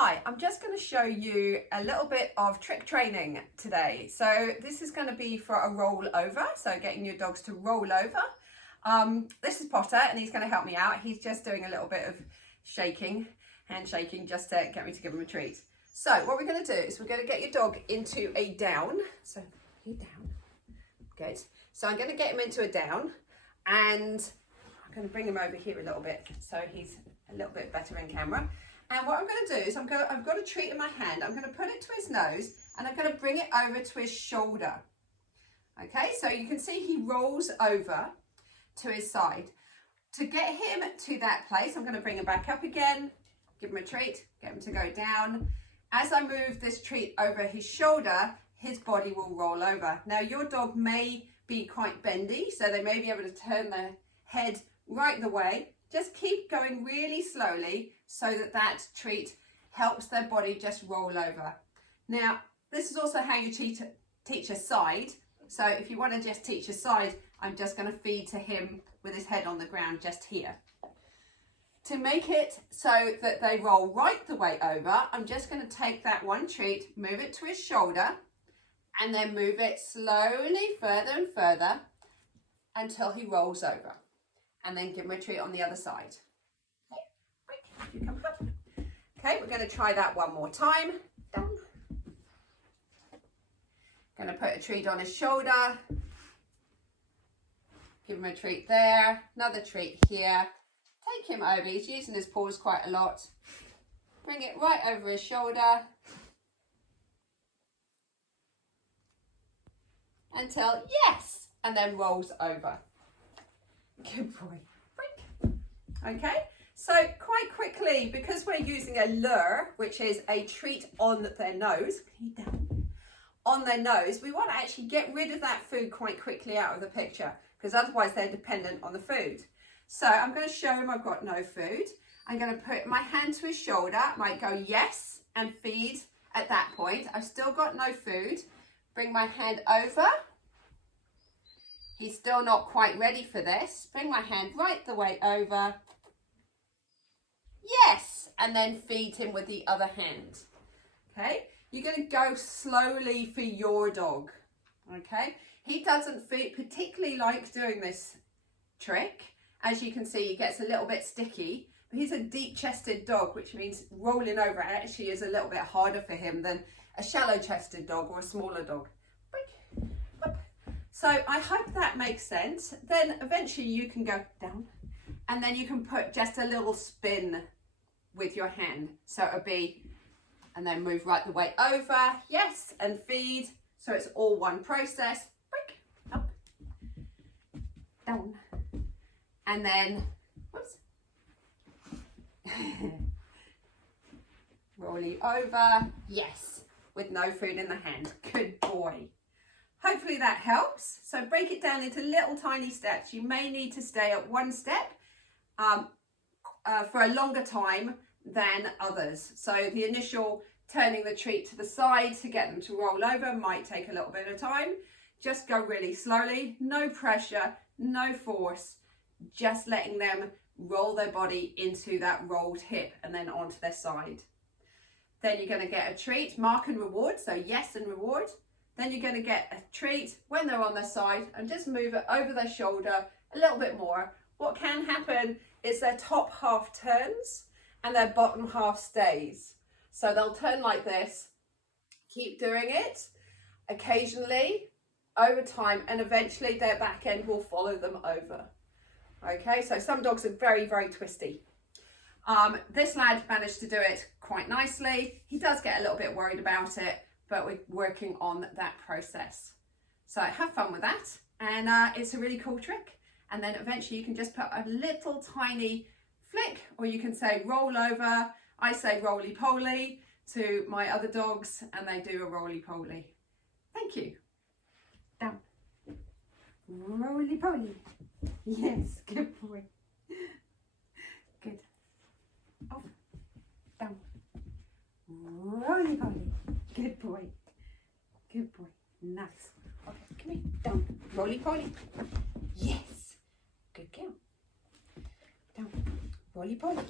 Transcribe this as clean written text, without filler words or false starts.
Hi, I'm just going to show you a little bit of trick training today. So this is going to be for a roll over, so getting your dogs to roll over. This is Potter and he's going to help me out. He's just doing a little bit of shaking, hand shaking, just to get me to give him a treat. So what we're going to do is we're going to get your dog into a down. So you down. Good. So I'm going to get him into a down and I'm going to bring him over here a little bit so he's a little bit better in camera. And what I'm going to do is I've got a treat in my hand. I'm going to put it to his nose and I'm going to bring it over to his shoulder. Okay, so you can see he rolls over to his side. To get him to that place, I'm going to bring him back up again, give him a treat, get him to go down. As I move this treat over his shoulder, his body will roll over. Now your dog may be quite bendy, so they may be able to turn their head right the way. Just keep going really slowly so that that treat helps their body just roll over. Now, this is also how you teach a side. So if you want to just teach a side, I'm just going to feed to him with his head on the ground just here. To make it so that they roll right the way over, I'm just going to take that one treat, move it to his shoulder, and then move it slowly further and further until he rolls over. And then give him a treat on the other side. You come up. Okay, we're going to try that one more time. Down. Going to put a treat on his shoulder. Give him a treat there. Another treat here. Take him over. He's using his paws quite a lot. Bring it right over his shoulder. Until, yes! And then rolls over. Good boy. Okay, so quite quickly, because we're using a lure, which is a treat on their nose, on their nose, we want to actually get rid of that food quite quickly out of the picture, because otherwise they're dependent on the food. So I'm going to show him I've got no food. I'm going to put my hand to his shoulder. I might go yes and feed at that point. I've still got no food. Bring my hand over. He's still not quite ready for this. Bring my hand right the way over. Yes, and then feed him with the other hand. Okay, you're going to go slowly for your dog. Okay, he doesn't particularly like doing this trick. As you can see, he gets a little bit sticky, but he's a deep-chested dog, which means rolling over actually is a little bit harder for him than a shallow-chested dog or a smaller dog. So I hope that makes sense. Then eventually you can go down and then you can put just a little spin with your hand. So it'll be, and then move right the way over. Yes, and feed. So it's all one process. Break, up, down. And then, whoops. Rolling over. Yes, with no food in the hand. Good boy. Hopefully that helps. So break it down into little tiny steps. You may need to stay at one step for a longer time than others. So the initial turning the treat to the side to get them to roll over might take a little bit of time. Just go really slowly, no pressure, no force, just letting them roll their body into that rolled hip and then onto their side. Then you're going to get a treat, mark and reward. So yes and reward. Then you're going to get a treat when they're on their side and just move it over their shoulder a little bit more. What can happen is their top half turns and their bottom half stays. So they'll turn like this, keep doing it occasionally over time, and eventually their back end will follow them over. Okay, so some dogs are very, very twisty. This lad managed to do it quite nicely. He does get a little bit worried about it, but we're working on that process. So have fun with that. And it's a really cool trick. And then eventually you can just put a little tiny flick, or you can say roll over. I say roly-poly to my other dogs and they do a roly-poly. Thank you. Down. Roly-poly. Yes, good boy. Good. Off. Down. Roly-poly. Good boy. Good boy. Nice. Okay, come here. Down. Roly-poly. Yes. Good girl. Down. Roly-poly.